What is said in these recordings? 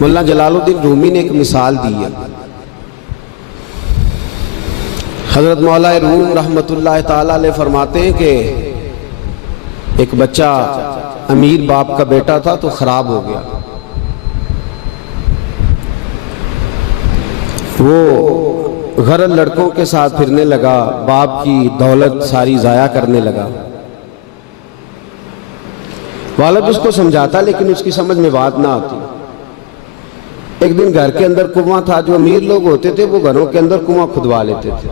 مولانا جلال الدین رومی نے ایک مثال دی ہے. حضرت مولا روم رحمت اللہ تعالیٰ علیہ فرماتے ہیں کہ ایک بچہ امیر باپ کا بیٹا تھا تو خراب ہو گیا. وہ غرض لڑکوں کے ساتھ پھرنے لگا، باپ کی دولت ساری ضائع کرنے لگا. والد اس کو سمجھاتا لیکن اس کی سمجھ میں بات نہ آتی. ایک دن گھر کے اندر کنواں تھا. جو امیر لوگ ہوتے تھے وہ گھروں کے اندر کنواں کھدوا لیتے تھے.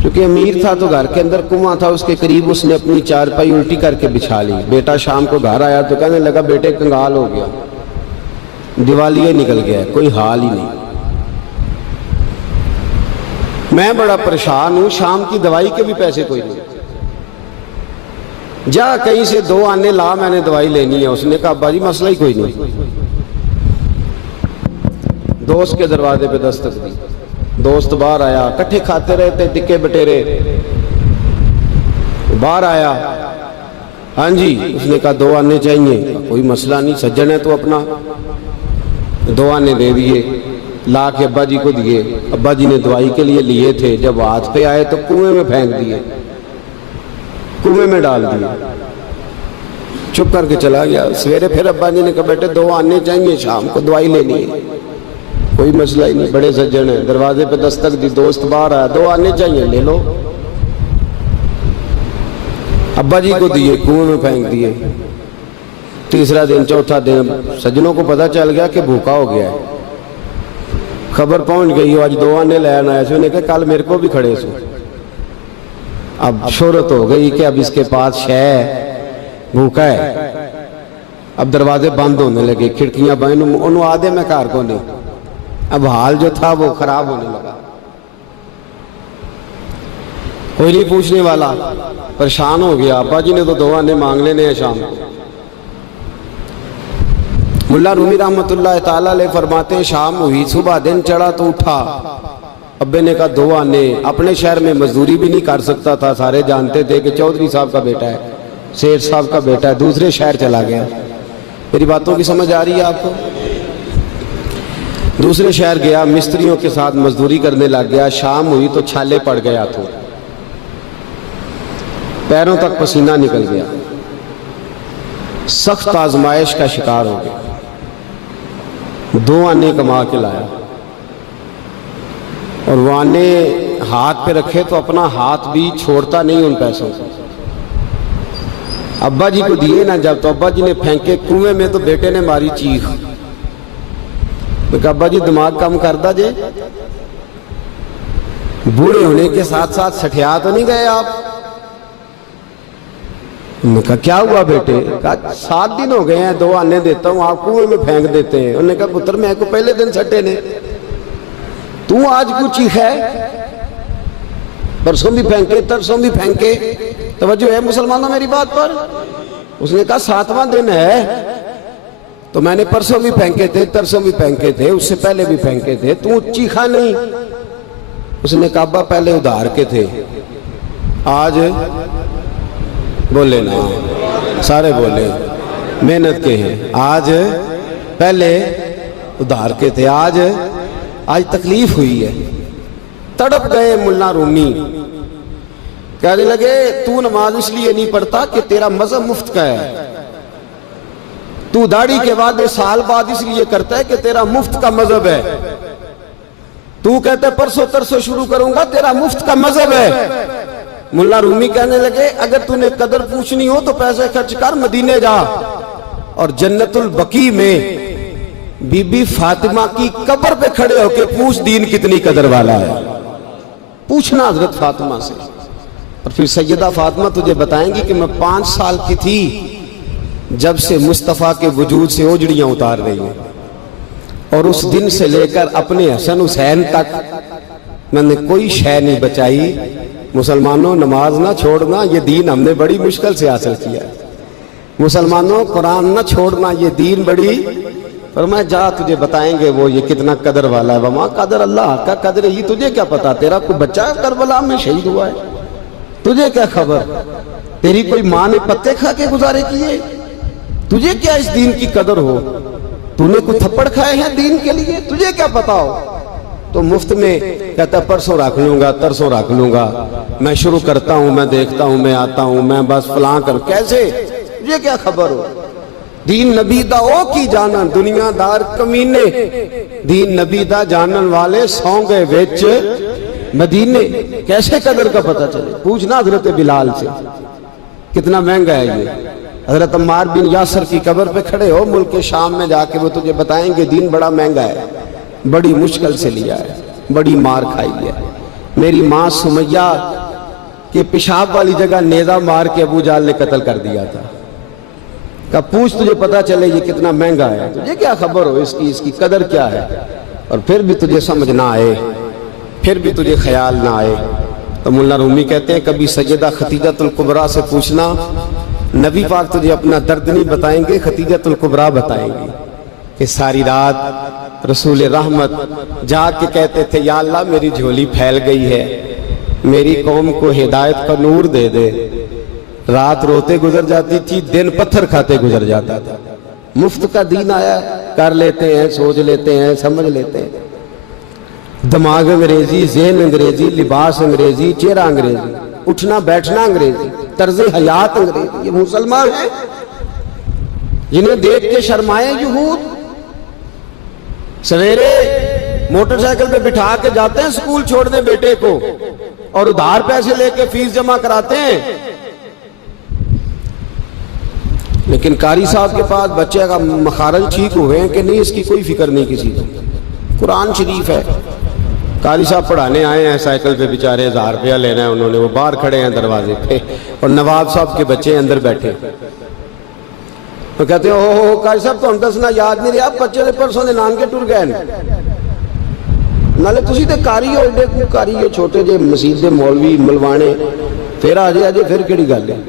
کیونکہ امیر تھا تو گھر کے اندر کنواں تھا، اس کے قریب اس نے اپنی چارپائی الٹی کر کے بچھا لی. بیٹا شام کو گھر آیا تو کہنے لگا بیٹے کنگال ہو گیا، دیوالیہ نکل گیا، کوئی حال ہی نہیں. میں بڑا پریشان ہوں، شام کی دوائی کے بھی پیسے کوئی نہیں. جا کہیں سے 2 آنے لا، میں نے دوائی لینی ہے. اس نے کہا ابا جی مسئلہ ہی کوئی نہیں. دوست کے دروازے پہ دستک دی. دوست باہر آیا، کٹھے کھاتے رہتے ٹکے بٹیرے. باہر آیا، ہاں جی. اس نے کہا 2 آنے چاہیے. کوئی مسئلہ نہیں، سجن ہے تو اپنا. 2 آنے دے دیے، لا کے ابا جی کو دیے. ابا جی نے دوائی کے لیے لیے تھے، جب ہاتھ پہ آئے تو کنویں میں پھینک دیے، کنویں میں ڈال دیے. چپ کر کے چلا گیا. سویرے پھر ابا جی نے کہا بیٹے 2 آنے چاہیے، شام کو دوائی لینی ہے. کوئی مسئلہ ہی نہیں، بڑے سجن ہیں. دروازے پہ دستک دی، دوست باہر آیا، 2 آنے چاہیے، لے لو. ابا جی کو دیے، کنویں میں پھینک دیے. تیسرا دن، چوتھا دن، سجنوں کو پتا چل گیا کہ بھوکا ہو گیا ہے. خبر پہنچ گئی، آج 2 آنے لے آنا ہے. اس نے کہا کل میرے کو بھی کھڑے سو. اب شہرت ہو گئی کہ اب اس کے پاس شے بھوکا ہے. اب دروازے بند ہونے لگے، کھڑکیاں بند. انہوں آدھے میں کار کو نہیں. اب حال جو تھا وہ خراب ہونے لگا. کوئی نہیں پوچھنے والا، پریشان ہو گیا. ابا جی نے تو 2 آنے مانگ لینے ہیں شام کو. مولا رومی رحمت اللہ تعالیٰ علیہ فرماتے ہیں شام ہوئی، صبح دن چڑھا تو اٹھا. ابے نے کہا 2 آنے. اپنے شہر میں مزدوری بھی نہیں کر سکتا تھا، سارے جانتے تھے کہ چودھری صاحب کا بیٹا ہے، سیٹھ صاحب کا بیٹا ہے. دوسرے شہر چلا گیا. میری باتوں کی سمجھ آ رہی ہے آپ کو؟ دوسرے شہر گیا، مستریوں کے ساتھ مزدوری کرنے لگ گیا. شام ہوئی تو چھالے پڑ گیا تو پیروں تک پسینہ نکل گیا. سخت آزمائش کا شکار ہو گیا. 2 آنے کما کے لایا اور وہ آنے ہاتھ پہ رکھے تو اپنا ہاتھ بھی چھوڑتا نہیں ان پیسوں کو. ابا جی کو دیے نا جب، تو ابا جی نے پھینکے کنویں میں. تو بیٹے نے ماری چیخ. میں کہا ابا جی دماغ کم کر دا جے، بوڑھے ہونے کے ساتھ ساتھ سٹھیا تو نہیں گئے آپ؟ میں کہا کیا ہوا بیٹے؟ کہا 7 دن ہو گئے ہیں، 2 آنے دیتا ہوں آپ کنویں میں پھینک دیتے ہیں. انہوں نے کہا پتر میں کو پہلے دن سٹے نے، تو آج کچھ چیخ ہے؟ پرسوں بھی پھینکے، ترسوں بھی پھینکے. توجہ ہے مسلمانوں میری بات پر؟ اس نے کہا 7واں دن ہے تو میں نے پرسوں بھی پھینکے تھے، ترسوں بھی پھینکے تھے، اس سے پہلے بھی پھینکے تھے، تو چیخا نہیں. اس نے کہا ابا پہلے ادھار کے تھے، آج بولے نا، سارے بولے محنت کے ہیں. آج پہلے ادھار کے تھے، آج تکلیف ہوئی ہے. تڑپ گئے مولا رومی. کہنے لگے تو نماز اس لیے نہیں پڑھتا کہ تیرا مذہب مفت کا ہے. تو داڑھی کے وعدے سال بعد اس لیے کرتا ہے کہ تیرا مفت کا مذہب ہے. تو کہتا ہے پرسوں ترسوں شروع کروں گا، تیرا مفت کا مذہب ہے. مولا رومی کہنے لگے اگر تو نے قدر پوچھنی ہو تو پیسے خرچ کر، مدینے جا اور جنت البقیع میں بی بی فاطمہ کی قبر پہ کھڑے ہو کے پوچھ دین کتنی قدر والا ہے. پوچھنا حضرت فاطمہ سے. اور پھر سیدہ فاطمہ تجھے بتائیں گی کہ میں 5 سال کی تھی جب سے مصطفیٰ کے وجود سے اوجڑیاں اتار رہی ہیں، اور اس دن سے لے کر اپنے حسن حسین تک میں نے کوئی شے نہیں بچائی. مسلمانوں نماز نہ چھوڑنا، یہ دین ہم نے بڑی مشکل سے حاصل کیا ہے. مسلمانوں قرآن نہ چھوڑنا، یہ دین بڑی. فرمایا جا تجھے بتائیں گے وہ یہ کتنا قدر والا ہے. وما قدر اللہ کا قدر ہی، تجھے کیا پتا؟ تیرا کوئی بچہ کربلا میں شہید ہوا ہے، تجھے کیا خبر؟ تیری کوئی ماں نے پتے کھا کے گزارے کیے؟ تجھے کیا اس دین کی قدر ہو؟ تو نے کوئی تھپڑ کھائے ہیں دین کے لیے؟ تجھے کیا پتا ہو؟ تو مفت میں کہتا پرسوں رکھ لوں گا، ترسوں رکھ لوں گا، میں شروع کرتا ہوں، میں دیکھتا ہوں، میں آتا ہوں، میں بس فلاں کر، کیسے؟ تجھے کیا خبر ہو؟ دین نبی دا او کی جانن، دنیا دار کمینے دین نبی دا جانن والے سوں گئے وچ مدینے، کیسے قدر کا پتہ چلے؟ پوچھنا حضرت بلال سے، کتنا مہنگا ہے یہ۔ حضرت عمار بن یاسر کی قبر پہ کھڑے ہو ملک شام میں جا کے، وہ تجھے بتائیں گے دین بڑا مہنگا ہے، بڑی مشکل سے لیا ہے، بڑی مار کھائی ہے۔ میری ماں سمیہ کے پیشاب والی جگہ نیزہ مار کے ابو جہل نے قتل کر دیا تھا۔ کہ پوچھ تجھے پتا چلے یہ کتنا مہنگا ہے، تجھے کیا خبر ہو اس کی قدر کیا ہے؟ اور پھر بھی تجھے سمجھ نہ آئے، پھر بھی تجھے خیال نہ آئے۔ تو مولا رومی کہتے ہیں کبھی سیدہ ختیجۃ الکبریٰ سے پوچھنا، نبی پاک تجھے اپنا درد نہیں بتائیں گے، ختیجۃ الکبریٰ بتائیں گے کہ ساری رات رسول رحمت جا کے کہتے تھے یا اللہ میری جھولی پھیل گئی ہے، میری قوم کو ہدایت کا نور دے دے۔ رات روتے گزر جاتی تھی، دن پتھر کھاتے گزر جاتا تھا۔ مفت کا دین آیا، کر لیتے ہیں، سوچ لیتے ہیں، سمجھ لیتے ہیں، دماغ انگریزی، ذہن انگریزی، لباس انگریزی، چہرہ انگریزی، اٹھنا بیٹھنا انگریزی، طرز حیات انگریزی۔ یہ مسلمان ہیں جنہیں دیکھ کے شرمائے یہود، سویرے موٹر سائیکل پہ بٹھا کے جاتے ہیں سکول چھوڑنے بیٹے کو، اور ادھار پیسے لے کے فیس جمع کراتے ہیں۔ لیکن قاری صاحب کے پاس بچے کا مخارج ٹھیک ہوئے ہیں کہ نہیں، اس کی کوئی فکر نہیں کسی کو۔ قرآن شریف ہے، قاری صاحب پڑھانے آئے ہیں سائیکل پہ، بیچارے 1000 روپیہ لینا ہے انہوں نے، وہ باہر کھڑے ہیں دروازے پہ، اور نواب صاحب کے بچے اندر بیٹھے۔ وہ کہتے ہیں اوہ قاری صاحب تو ہم دسنا یاد نہیں رہا، بچے نے پرسوں نے نان کے ٹر گئے نالے تسی تے قاری ہو، ایڈے کو قاری ہو، چھوٹے جے مسجد دے مولوی ملوانے، پھر آ جائے پھر کیڑی گل ہے؟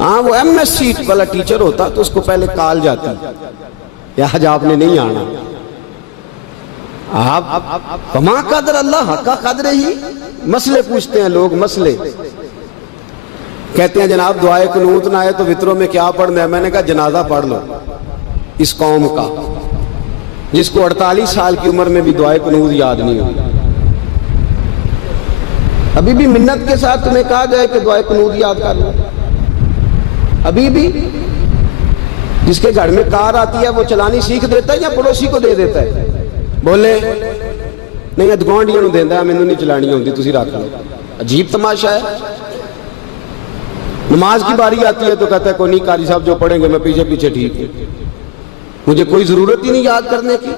ہاں وہ ایم ایس سی والا ٹیچر ہوتا تو اس کو پہلے کال جاتی یا آج آپ نے نہیں آنا۔ آپ کما قدر اللہ حق کا قدر ہی، مسئلے پوچھتے ہیں لوگ، مسئلے کہتے ہیں جناب دعائے قنوت نہ آئے تو وطروں میں کیا پڑھنا ہے؟ میں نے کہا جنازہ پڑھ لو اس قوم کا جس کو 48 سال کی عمر میں بھی دعائے قنوت یاد نہیں ہوئی۔ ابھی بھی منت کے ساتھ تمہیں کہا جائے کہ دعائے قنوت یاد کر لو، ابھی بھی جس کے گھر میں کار آتی ہے وہ چلانی سیکھ دیتا ہے یا پڑوسی کو دے دیتا ہے؟ بولے نہیں ادگوانڈیوں نو دیندا ہے، مینوں نہیں چلانی ہوندی، تسی رکھ لو۔ عجیب تماشا ہے۔ نماز کی باری آتی ہے تو کہتا ہے کوئی نہیں قاری صاحب جو پڑھیں گے میں پیچھے پیچھے ٹھیک ہوں، مجھے کوئی ضرورت ہی نہیں یاد کرنے کی۔